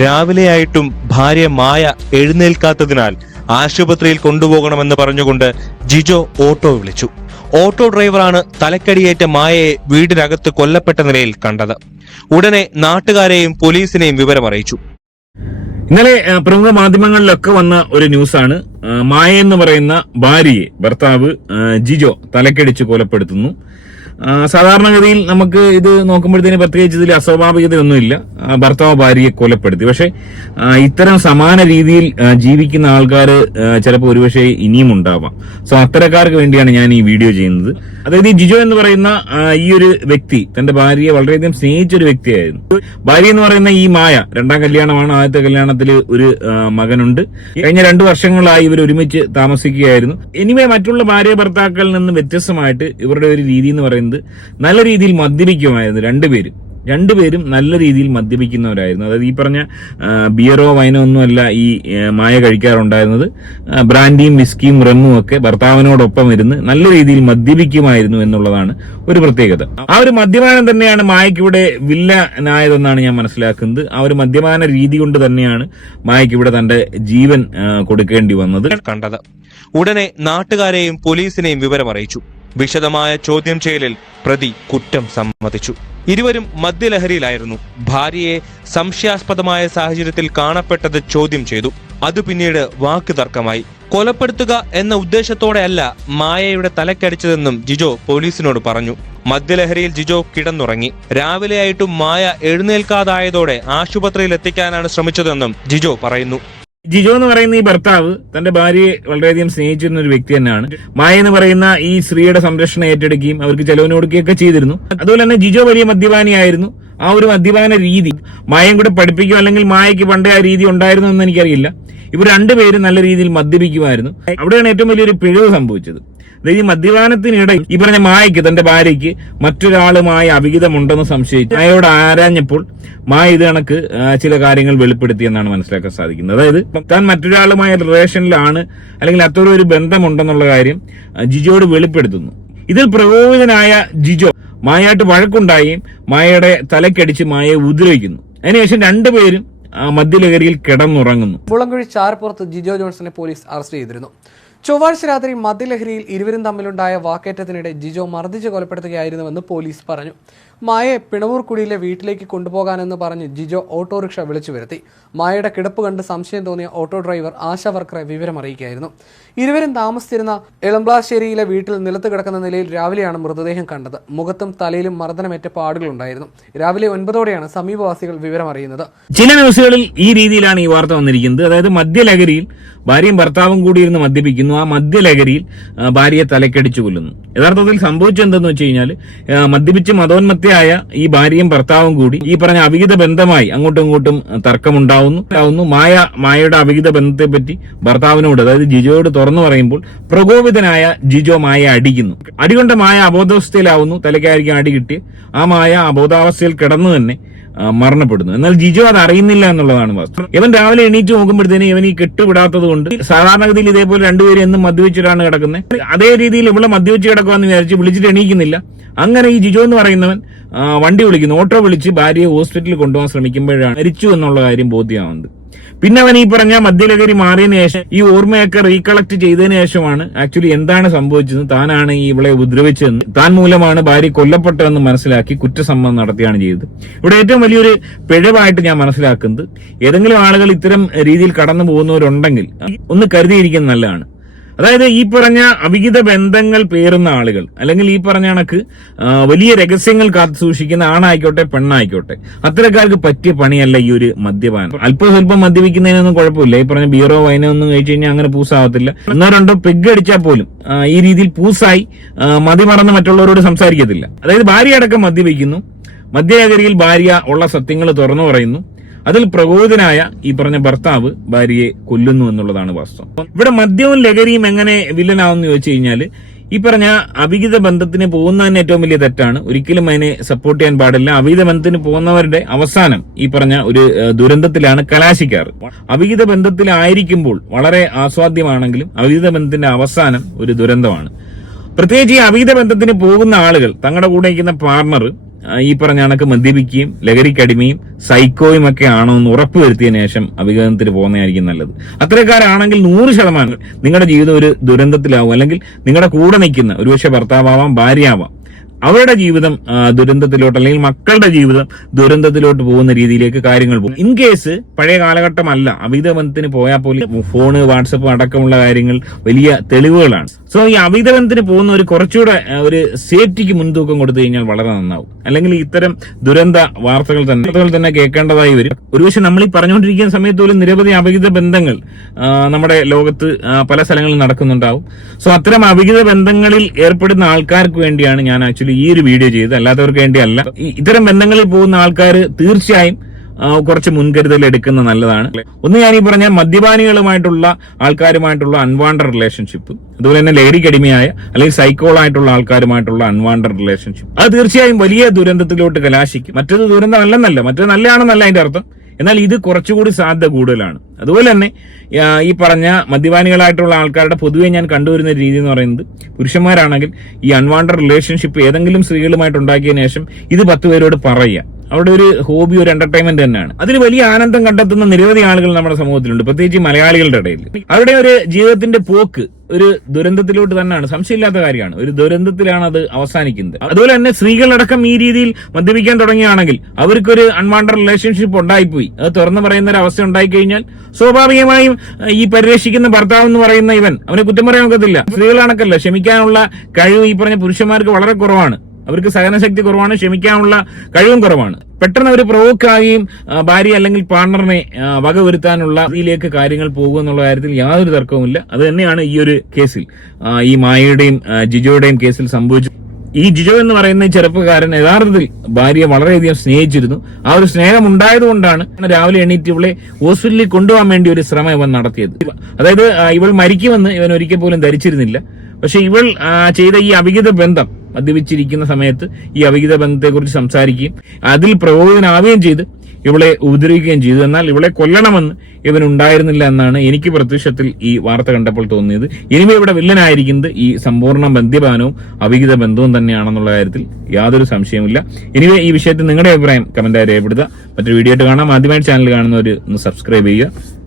രാവിലെയായിട്ടും ഭാര്യ മായ എഴുന്നേൽക്കാത്തതിനാൽ ആശുപത്രിയിൽ കൊണ്ടുപോകണമെന്ന് പറഞ്ഞുകൊണ്ട് ജിജോ ഓട്ടോ വിളിച്ചു. ഓട്ടോ ഡ്രൈവറാണ് തലക്കടിയേറ്റ മായയെ വീടിനകത്ത് കൊല്ലപ്പെട്ട നിലയിൽ കണ്ടത്. ഉടനെ നാട്ടുകാരെയും പോലീസിനെയും വിവരമറിയിച്ചു. ഇന്നലെ പ്രമുഖ മാധ്യമങ്ങളിലൊക്കെ വന്ന ഒരു ന്യൂസാണ്. മായ എന്ന് പറയുന്ന ഭാര്യയെ ഭർത്താവ് ജിജോ തലക്കടിച്ച് കൊലപ്പെടുത്തുന്നു. സാധാരണഗതിയിൽ നമുക്ക് ഇത് നോക്കുമ്പോഴത്തേന് പ്രത്യേകിച്ച് ഇതിൽ അസ്വാഭാവികതയൊന്നുമില്ല. ഭർത്താവ് ഭാര്യയെ കൊലപ്പെടുത്തി. പക്ഷെ ഇത്തരം സമാന രീതിയിൽ ജീവിക്കുന്ന ആൾക്കാർ ചിലപ്പോൾ ഒരുപക്ഷെ ഇനിയും ഉണ്ടാവാം. സോ അത്തരക്കാർക്ക് വേണ്ടിയാണ് ഞാൻ ഈ വീഡിയോ ചെയ്യുന്നത്. അതായത് ഈ ജിജോ എന്ന് പറയുന്ന ഈ ഒരു വ്യക്തി തന്റെ ഭാര്യയെ വളരെയധികം സ്നേഹിച്ചൊരു വ്യക്തിയായിരുന്നു. ഭാര്യ എന്ന് പറയുന്ന ഈ മായ രണ്ടാം കല്യാണമാണ്. ആദ്യത്തെ കല്യാണത്തിൽ ഒരു മകനുണ്ട്. കഴിഞ്ഞ 2 വർഷങ്ങളായി ഇവർ ഒരുമിച്ച് താമസിക്കുകയായിരുന്നു. എനിവേ മറ്റുള്ള ഭാര്യ ഭർത്താക്കളിൽ നിന്ന് വ്യത്യസ്തമായിട്ട് ഇവരുടെ ഒരു രീതി എന്ന് പറയുന്നത് നല്ല രീതിയിൽ മദ്യപിക്കുമായിരുന്നു. രണ്ടുപേരും നല്ല രീതിയിൽ മദ്യപിക്കുന്നവരായിരുന്നു. അതായത് ഈ പറഞ്ഞ ബിയറോ വൈനോ ഒന്നുമല്ല ഈ മായ കഴിക്കാറുണ്ടായിരുന്നത്. ബ്രാൻഡിയും വിസ്കിയും റമ്മും ഒക്കെ ഭർത്താവിനോടൊപ്പം ഇരുന്ന് നല്ല രീതിയിൽ മദ്യപിക്കുമായിരുന്നു എന്നുള്ളതാണ് ഒരു പ്രത്യേകത. ആ ഒരു മദ്യപാനം തന്നെയാണ് മായയ്ക്ക് ഇവിടെ വില്ലനായതെന്നാണ് ഞാൻ മനസ്സിലാക്കുന്നത്. ആ ഒരു മദ്യപാന രീതി കൊണ്ട് തന്നെയാണ് മായയ്ക്ക് ഇവിടെ തന്റെ ജീവൻ കൊടുക്കേണ്ടി വന്നത് കണ്ടത്. ഉടനെ നാട്ടുകാരെയും പോലീസിനെയും വിവരമറിയിച്ചു. വിശദമായ ചോദ്യം ചെയ്യലിൽ പ്രതി കുറ്റം സമ്മതിച്ചു. ഇരുവരും മദ്യലഹരിയിലായിരുന്നു. ഭാര്യയെ സംശയാസ്പദമായ സാഹചര്യത്തിൽ കാണപ്പെട്ടത് ചോദ്യം ചെയ്തു. അത് പിന്നീട് വാക്ക് തർക്കമായി. കൊലപ്പെടുത്തുക എന്ന ഉദ്ദേശത്തോടെയല്ല മായയുടെ തലക്കടിച്ചതെന്നും ജിജോ പോലീസിനോട് പറഞ്ഞു. മദ്യലഹരിയിൽ ജിജോ കിടന്നുറങ്ങി. രാവിലെയായിട്ടും മായ എഴുന്നേൽക്കാതായതോടെ ആശുപത്രിയിൽ എത്തിക്കാനാണ് ശ്രമിച്ചതെന്നും ജിജോ പറയുന്നു. ജിജോ എന്ന് പറയുന്ന ഈ ഭർത്താവ് തന്റെ ഭാര്യയെ വളരെയധികം സ്നേഹിച്ചിരുന്ന ഒരു വ്യക്തി തന്നെയാണ്. മായ എന്ന് പറയുന്ന ഈ സ്ത്രീയുടെ സംരക്ഷണം ഏറ്റെടുക്കുകയും അവർക്ക് ചെലവിന് കൊടുക്കുകയൊക്കെ ചെയ്തിരുന്നു. അതുപോലെ തന്നെ ജിജോ വലിയ മദ്യപാനിയായിരുന്നു. ആ ഒരു മദ്യപാന രീതി മായയും കൂടെ പഠിപ്പിക്കും, അല്ലെങ്കിൽ മായയ്ക്ക് പണ്ടേ ആ രീതി ഉണ്ടായിരുന്നു എന്ന് എനിക്കറിയില്ല. ഇവർ രണ്ടുപേരും നല്ല രീതിയിൽ മദ്യപിക്കുമായിരുന്നു. അവിടെയാണ് ഏറ്റവും വലിയൊരു പിഴവ് സംഭവിച്ചത്. അതായത് ഈ മദ്യപാനത്തിനിടെ ഈ പറഞ്ഞ മായയ്ക്ക് തന്റെ ഭാര്യയ്ക്ക് മറ്റൊരാളുമായി അവിഹിതമുണ്ടെന്ന് സംശയിച്ചു മായയോട് ആരാഞ്ഞപ്പോൾ മായ ഇത് കണക്ക് ചില കാര്യങ്ങൾ വെളിപ്പെടുത്തിയെന്നാണ് മനസ്സിലാക്കാൻ സാധിക്കുന്നത്. അതായത് താൻ മറ്റൊരാളുമായ റിലേഷനിലാണ്, അല്ലെങ്കിൽ അത്തരം ഒരു ബന്ധമുണ്ടെന്നുള്ള കാര്യം ജിജോയോട് വെളിപ്പെടുത്തുന്നു. ഇതിൽ പ്രകോപിതനായ ജിജോ മായയായിട്ട് വഴക്കുണ്ടായും മായയുടെ തലക്കടിച്ച് മായയെ ഉപദ്രവിക്കുന്നു. അതിനുശേഷം രണ്ടുപേരും മദ്യലഹരിയിൽ കിടന്നുറങ്ങുന്നു. മുളങ്കുഴി ചാരപ്പുറത്ത് ജിജോ ജോൺസനെ പോലീസ് അറസ്റ്റ് ചെയ്തിരുന്നു. ചൊവ്വാഴ്ച രാത്രി മദ്യലഹരിയിൽ ഇരുവരും തമ്മിലുണ്ടായ വാക്കേറ്റത്തിനിടെ ജിജോ മർദ്ദിച്ച് കൊലപ്പെടുത്തുകയായിരുന്നുവെന്ന് പോലീസ് പറഞ്ഞു. മായയെ പിണവൂർക്കുടിയിലെ വീട്ടിലേക്ക് കൊണ്ടുപോകാനെന്ന് പറഞ്ഞ് ജിജോ ഓട്ടോറിക്ഷ വിളിച്ചു വരുത്തി. മായയുടെ കിടപ്പ് കണ്ട് സംശയം തോന്നിയ ഓട്ടോ ഡ്രൈവർ ആശാ വർക്കറെ വിവരമറിയിക്കുകയായിരുന്നു. ഇരുവരും താമസിച്ചിരുന്ന എളമ്പ്ലാശ്ശേരിയിലെ വീട്ടിൽ നിലത്ത് കിടക്കുന്ന നിലയിൽ രാവിലെയാണ് മൃതദേഹം കണ്ടത്. മുഖത്തും തലയിലും മർദ്ദനമേറ്റ പാടുകളുണ്ടായിരുന്നു. രാവിലെ 9ഓടെയാണ് സമീപവാസികൾ വിവരമറിയുന്നത്. ചില ന്യൂസുകളിൽ ഈ രീതിയിലാണ് ഈ വാർത്ത വന്നിരിക്കുന്നത്. അതായത് മദ്യലഹരിയിൽ ഭാര്യയും ഭർത്താവും കൂടി ഇരുന്ന് മദ്യപിക്കുന്നു. ആ മദ്യലഹരിയിൽ ഭാര്യയെ തലക്കടിച്ചു കൊല്ലുന്നു. യഥാർത്ഥത്തിൽ സംഭവിച്ചെന്തെന്ന് വെച്ച് കഴിഞ്ഞാൽ മദ്യപിച്ച് മതോന്മത്തയായ ഈ ഭാര്യയും ഭർത്താവും കൂടി ഈ പറഞ്ഞ അവിഹിത ബന്ധമായി അങ്ങോട്ടും ഇങ്ങോട്ടും തർക്കമുണ്ടാവുന്നു. മായയുടെ അവിഹിത ബന്ധത്തെ പറ്റി ഭർത്താവിനോട്, അതായത് ജിജോയോട് തുറന്നു പറയുമ്പോൾ പ്രകോപിതനായ ജിജോ മായയെ അടിക്കുന്നു. അടികൊണ്ട മായ അബോധാവസ്ഥയിലാവുന്നു. തലയ്ക്കായിരിക്കും അടി കിട്ടി. ആ മായ അബോധാവസ്ഥയിൽ കിടന്നു തന്നെ മരണപ്പെടുന്നു. എന്നാൽ ജിജോ അത് അറിയുന്നില്ല എന്നുള്ളതാണ് വാസ്തവം. ഇവൻ രാവിലെ എണീറ്റ് നോക്കുമ്പോഴത്തേന് ഇവൻ ഈ കെട്ടുവിടാത്തത് കൊണ്ട് സാധാരണഗതിയിൽ ഇതേപോലെ രണ്ടുപേരും എന്നും മദ്യവെച്ചിട്ടാണ് കിടക്കുന്നത്. അതേ രീതിയിൽ ഇവിടെ മദ്യവെച്ച് കിടക്കുമെന്ന് വിചാരിച്ച് വിളിച്ചിട്ട് എണീക്കുന്നില്ല. അങ്ങനെ ഈ ജിജോ എന്ന് പറയുന്നവൻ വണ്ടി വിളിക്കുന്നു, ഓട്ടോ വിളിച്ച് ഭാര്യയെ ഹോസ്പിറ്റലിൽ കൊണ്ടുപോകാൻ ശ്രമിക്കുമ്പോഴാണ് മരിച്ചു എന്നുള്ള കാര്യം ബോധ്യമാവുന്നത്. പിന്നെ അവൻ ഈ പറഞ്ഞ മദ്യലഹരി മാറിയതിനു ശേഷം ഈ ഓർമ്മയൊക്കെ റീകളക്ട് ചെയ്തതിനു ശേഷമാണ് ആക്ച്വലി എന്താണ് സംഭവിച്ചത്, താനാണ് ഈ ഇവളെ ഉപദ്രവിച്ചതെന്ന്, താൻ മൂലമാണ് ഭാര്യ കൊല്ലപ്പെട്ടതെന്ന് മനസ്സിലാക്കി കുറ്റസമ്മതം നടത്തിയാണ് ചെയ്തത്. ഇവിടെ ഏറ്റവും വലിയൊരു പിഴവായിട്ട് ഞാൻ മനസ്സിലാക്കുന്നത്, ഏതെങ്കിലും ആളുകൾ ഇത്തരം രീതിയിൽ കടന്നു പോകുന്നവരുണ്ടെങ്കിൽ ഒന്ന് കരുതിയിരിക്കുന്നത് നല്ലതാണ്. അതായത് ഈ പറഞ്ഞ അവിഹിത ബന്ധങ്ങൾ പേറുന്ന ആളുകൾ, അല്ലെങ്കിൽ ഈ പറഞ്ഞ കണക്ക് വലിയ രഹസ്യങ്ങൾ കാത്തു സൂക്ഷിക്കുന്ന ആണായിക്കോട്ടെ പെണ്ണായിക്കോട്ടെ, അത്തരക്കാർക്ക് പറ്റിയ പണിയല്ല ഈ ഒരു മദ്യപാനം. സ്വല്പം മദ്യപിക്കുന്നതിനൊന്നും കുഴപ്പമില്ല. ഈ പറഞ്ഞ ബിയറോ വൈനോ ഒന്നും കഴിച്ചു കഴിഞ്ഞാൽ അങ്ങനെ പൂസാവത്തില്ല. 1-2 പെഗ് അടിച്ചാൽ പോലും ഈ രീതിയിൽ പൂസായി മതിമറന്ന് മറ്റുള്ളവരോട് സംസാരിക്കത്തില്ല. അതായത് ഭാര്യ അടക്കം മദ്യപിക്കുന്നു. മദ്യലഹരിയിൽ ഭാര്യ ഉള്ള സത്യങ്ങൾ തുറന്നു പറയുന്നു. അതിൽ പ്രകോപിതനായ ഈ പറഞ്ഞ ഭർത്താവ് ഭാര്യയെ കൊല്ലുന്നു എന്നുള്ളതാണ് വാസ്തവം. ഇവിടെ മദ്യവും ലഹരിയും എങ്ങനെ വില്ലനാവെന്ന് ചോദിച്ചു കഴിഞ്ഞാൽ, ഈ പറഞ്ഞ അവിഹിത ബന്ധത്തിന് പോകുന്നതിന് ഏറ്റവും വലിയ തെറ്റാണ്. ഒരിക്കലും അതിനെ സപ്പോർട്ട് ചെയ്യാൻ പാടില്ല. അവിഹിത ബന്ധത്തിന് പോകുന്നവരുടെ അവസാനം ഈ പറഞ്ഞ ഒരു ദുരന്തത്തിലാണ് കലാശിക്കാറ്. അവിഹിത ബന്ധത്തിലായിരിക്കുമ്പോൾ വളരെ ആസ്വാദ്യമാണെങ്കിലും അവിഹിത ബന്ധത്തിന്റെ അവസാനം ഒരു ദുരന്തമാണ്. പ്രത്യേകിച്ച് ഈ അവിഹിത ബന്ധത്തിന് പോകുന്ന ആളുകൾ തങ്ങളുടെ കൂടെ ഇരിക്കുന്ന പാർട്ണർ ഈ പറഞ്ഞ കണക്ക് മദ്യപിക്കുകയും ലഹരിക്കടിമയും സൈക്കോയും ഒക്കെ ആണോ എന്ന് ഉറപ്പുവരുത്തിയതിനു ശേഷം അഭിഗമനത്തിന് പോകുന്നതായിരിക്കും നല്ലത്. അത്തരക്കാരാണെങ്കിൽ 100% നിങ്ങളുടെ ജീവിതം ഒരു ദുരന്തത്തിലാവും, അല്ലെങ്കിൽ നിങ്ങളുടെ കൂടെ നിൽക്കുന്ന ഒരുപക്ഷെ ഭർത്താവാം ഭാര്യയാവാം, അവരുടെ ജീവിതം ദുരന്തത്തിലോട്ട്, അല്ലെങ്കിൽ മക്കളുടെ ജീവിതം ദുരന്തത്തിലോട്ട് പോകുന്ന രീതിയിലേക്ക് കാര്യങ്ങൾ പോകും. ഇൻ കേസ് പഴയ കാലഘട്ടമല്ല, അവിഹിതബന്ധത്തിന് പോയാൽ പോലും ഫോണ്, വാട്സപ്പ് അടക്കമുള്ള കാര്യങ്ങൾ വലിയ തെളിവുകളാണ്. സോ ഈ അവിഹിതബന്ധത്തിന് പോകുന്ന ഒരു കുറച്ചുകൂടെ ഒരു സേഫ്റ്റിക്ക് മുൻതൂക്കം കൊടുത്തു കഴിഞ്ഞാൽ വളരെ നന്നാവും. അല്ലെങ്കിൽ ഇത്തരം ദുരന്ത വാർത്തകൾ തന്നെ കേൾക്കേണ്ടതായി വരും. ഒരുപക്ഷെ നമ്മൾ ഈ പറഞ്ഞുകൊണ്ടിരിക്കുന്ന സമയത്ത് പോലും നിരവധി അവിഹിത ബന്ധങ്ങൾ നമ്മുടെ ലോകത്ത് പല സ്ഥലങ്ങളിൽ നടക്കുന്നുണ്ടാവും. സോ അത്തരം അവിഹിത ബന്ധങ്ങളിൽ ഏർപ്പെടുന്ന ആൾക്കാർക്ക് വേണ്ടിയാണ് ഞാൻ ആക്ച്വലി ഈ ഒരു വീഡിയോ ചെയ്തത്, അല്ലാത്തവർക്ക് വേണ്ടിയല്ല. ഇത്തരം ബന്ധങ്ങളിൽ പോകുന്ന ആൾക്കാർ തീർച്ചയായും കുറച്ച് മുൻകരുതൽ എടുക്കുന്നത് നല്ലതാണ്. ഒന്ന് ഞാൻ ഈ പറഞ്ഞ മദ്യപാനികളുമായിട്ടുള്ള ആൾക്കാരുമായിട്ടുള്ള അൺവാണ്ടഡ് റിലേഷൻഷിപ്പ്, അതുപോലെ തന്നെ ലഹരിക്കടിമയായ അല്ലെങ്കിൽ സൈക്കോളായിട്ടുള്ള ആൾക്കാരുമായിട്ടുള്ള അൺവാണ്ടഡ് റിലേഷൻഷിപ്പ്, അത് തീർച്ചയായും വലിയ ദുരന്തത്തിലോട്ട് കലാശിക്കും. മറ്റൊരു ദുരന്തമല്ലെന്നല്ല, മറ്റൊരു നല്ലതാണെന്നല്ല അതിന്റെ അർത്ഥം. എന്നാൽ ഇത് കുറച്ചുകൂടി സാധ്യത കൂടുതലാണ്. അതുപോലെ തന്നെ ഈ പറഞ്ഞ മദ്യപാനികളായിട്ടുള്ള ആൾക്കാരുടെ പൊതുവെ ഞാൻ കണ്ടുവരുന്ന രീതി എന്ന് പറയുന്നത്, പുരുഷന്മാരാണെങ്കിൽ ഈ അൺവാണ്ടഡ് റിലേഷൻഷിപ്പ് ഏതെങ്കിലും സ്ത്രീകളുമായിട്ട് ഉണ്ടാക്കിയതിനു ശേഷം ഇത് 10 പേരോട് പറയുക. അവിടെ ഒരു ഹോബി, ഒരു എന്റർടൈൻമെന്റ് തന്നെയാണ്. അതിൽ വലിയ ആനന്ദം കണ്ടെത്തുന്ന നിരവധി ആളുകൾ നമ്മുടെ സമൂഹത്തിലുണ്ട്, പ്രത്യേകിച്ച് മലയാളികളുടെ ഇടയിൽ. അവരുടെ ഒരു ജീവിതത്തിന്റെ പോക്ക് ഒരു ദുരന്തത്തിലോട്ട് തന്നെയാണ്, സംശയമില്ലാത്ത കാര്യമാണ്. ഒരു ദുരന്തത്തിലാണ് അത് അവസാനിക്കുന്നത്. അതുപോലെ തന്നെ സ്ത്രീകളടക്കം ഈ രീതിയിൽ മദ്യപിക്കാൻ തുടങ്ങുകയാണെങ്കിൽ അവർക്കൊരു അൺവാണ്ടഡ് റിലേഷൻഷിപ്പ് ഉണ്ടായിപ്പോയി, അത് തുറന്നു പറയുന്ന ഒരു അവസ്ഥ ഉണ്ടായിക്കഴിഞ്ഞാൽ സ്വാഭാവികമായും ഈ പരിരക്ഷിക്കുന്ന ഭർത്താവ് എന്ന് പറയുന്ന ഇവൻ, അവനെ കുറ്റം പറയാൻ ഒക്കത്തില്ല. സ്ത്രീകളാണക്കല്ല, ക്ഷമിക്കാനുള്ള കഴിവ് ഈ പറഞ്ഞ പുരുഷന്മാർക്ക് വളരെ കുറവാണ്. അവർക്ക് സഹനശക്തി കുറവാണ്, ക്ഷമിക്കാനുള്ള കഴിവും കുറവാണ്. പെട്ടെന്ന് അവർ പ്രൊവോക്കാവുകയും ഭാര്യ അല്ലെങ്കിൽ പാർട്ണറിനെ വകവരുത്താനുള്ള ഇതിലേക്ക് കാര്യങ്ങൾ പോകുക എന്നുള്ള കാര്യത്തിൽ യാതൊരു തർക്കവുമില്ല. അത് തന്നെയാണ് ഈ ഒരു കേസിൽ, ഈ മായയുടെയും ജിജോയുടെയും കേസിൽ സംഭവിച്ചു. ഈ ജിജോ എന്ന് പറയുന്ന ചെറുപ്പക്കാരൻ യഥാർത്ഥത്തിൽ ഭാര്യയെ വളരെയധികം സ്നേഹിച്ചിരുന്നു. ആ ഒരു സ്നേഹം ഉണ്ടായതുകൊണ്ടാണ് രാവിലെ എണീറ്റ് ഇവളെ ഹോസ്പിറ്റലിൽ കൊണ്ടുപോകാൻ വേണ്ടി ഒരു ശ്രമം ഇവൻ നടത്തിയത്. അതായത് ഇവൾ മരിക്കുമെന്ന് ഇവൻ ഒരിക്കൽ പോലും ധരിച്ചിരുന്നില്ല. പക്ഷെ ഇവൾ ചെയ്ത ഈ അവിഹിത ബന്ധം, മദ്യപിച്ചിരിക്കുന്ന സമയത്ത് ഈ അവിഹിത ബന്ധത്തെക്കുറിച്ച് സംസാരിക്കുകയും അതിൽ പ്രബോധനാവുകയും ചെയ്ത് ഇവളെ ഉപദ്രവിക്കുകയും ചെയ്തു. എന്നാൽ ഇവളെ കൊല്ലണമെന്ന് ഇവൻ ഉണ്ടായിരുന്നില്ല എന്നാണ് എനിക്ക് പ്രത്യക്ഷത്തിൽ ഈ വാർത്ത കണ്ടപ്പോൾ തോന്നിയത്. ഇനിമേ ഇവിടെ വില്ലനായിരിക്കുന്നത് ഈ സമ്പൂർണ്ണ മദ്യപാനവും അവിഹിത ബന്ധവും തന്നെയാണെന്നുള്ള കാര്യത്തിൽ യാതൊരു സംശയവുമില്ല. ഇനിവേ ഈ വിഷയത്തിൽ നിങ്ങളുടെ അഭിപ്രായം കമന്റായി രേഖപ്പെടുത്തുക. മറ്റൊരു വീഡിയോ ആയിട്ട് കാണാം. ആദ്യമായി ചാനൽ കാണുന്നവർ ഒന്ന് സബ്സ്ക്രൈബ് ചെയ്യുക.